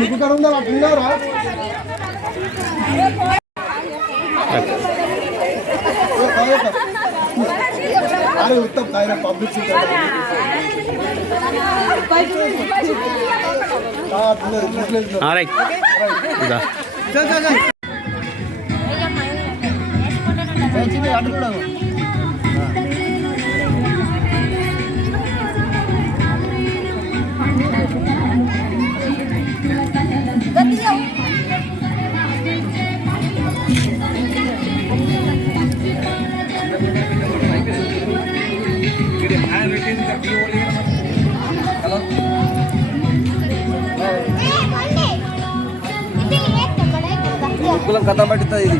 ముగ్గు కాడ ఉందా తిన్నారా అరే ఉత్తమ్ ఆయన పబ్లిక్ ముగ్గులం కథ పట్టిస్తుంది ఇది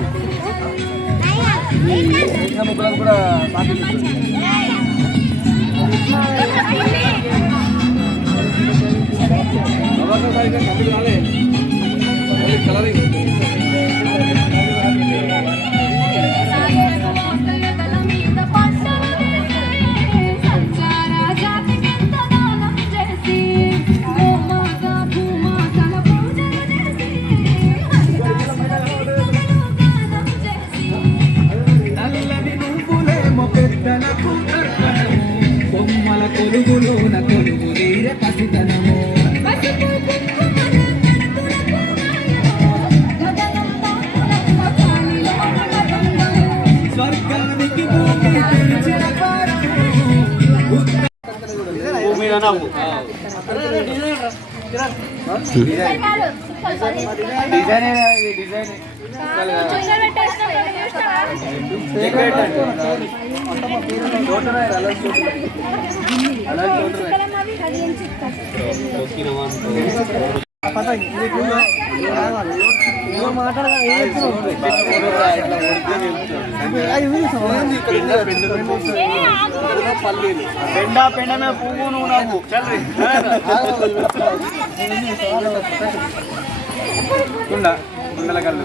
ముగ్గులం కూడా కలరింగ్ కొలుగులోన కొలుగు నీరే పసితనము స్వర్గానికి పెండా పెండమే పువ్వు నువ్వు నాకు కుండల కళ్ళు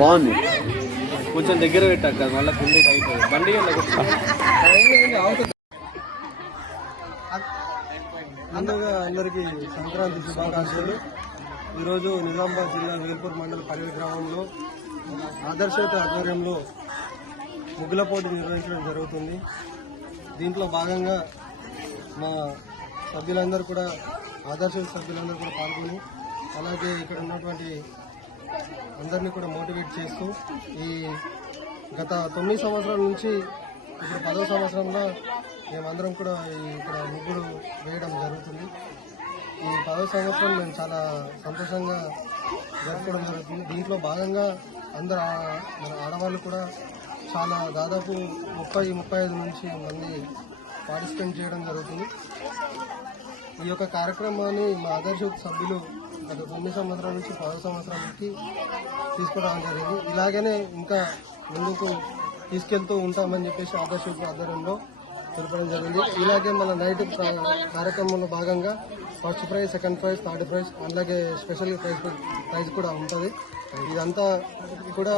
బాగుంది కొంచెం దగ్గర పెట్టాక మళ్ళీ కుండ అయిపోయింది బండి ముందుగా అందరికీ సంక్రాంతి శుభాకాంక్షలు. ఈరోజు నిజామాబాద్ జిల్లా వేల్పూర్ మండల పరివి గ్రామంలో ఆదర్శత ఆధ్వర్యంలో ముగ్గుల పోటీ నిర్వహించడం జరుగుతుంది. దీంట్లో భాగంగా మా సభ్యులందరూ కూడా ఆదర్శ సభ్యులందరూ కూడా పాల్గొని అలాగే ఇక్కడ ఉన్నటువంటి అందరినీ కూడా మోటివేట్ చేస్తూ ఈ గత 9 సంవత్సరాల నుంచి ఇప్పుడు 10వ సంవత్సరంలో మేమందరం కూడా ఇక్కడ ముగ్గులు వేయడం జరుగుతుంది. ఈ 10వ సంవత్సరం మేము చాలా సంతోషంగా జరుపుకోవడం జరుగుతుంది. దీంట్లో భాగంగా అందరు మన ఆడవాళ్ళు కూడా చాలా దాదాపు 30-35 నుంచి మంది పార్టిసిపేట్ చేయడం జరుగుతుంది. ఈ యొక్క కార్యక్రమాన్ని మా ఆదర్శ సభ్యులు గత 9 సంవత్సరాల నుంచి 10వ సంవత్సరానికి తీసుకురావడం జరిగింది. ఇలాగనే ఇంకా ముందుకు తీసుకెళ్తూ ఉంటామని చెప్పేసి ఆదర్శ ఆధ్వర్యంలో తెలపడం జరిగింది. ఇలాగే మన నైట్ కార్యక్రమంలో భాగంగా first prize, second prize, third prize అలాగే స్పెషల్ ప్రైజ్ కూడా ఉంటుంది. ఇదంతా కూడా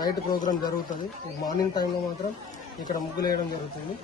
నైట్ ప్రోగ్రామ్ జరుగుతుంది. మార్నింగ్ టైంలో మాత్రం ఇక్కడ ముగ్గులు వేయడం జరుగుతుంది.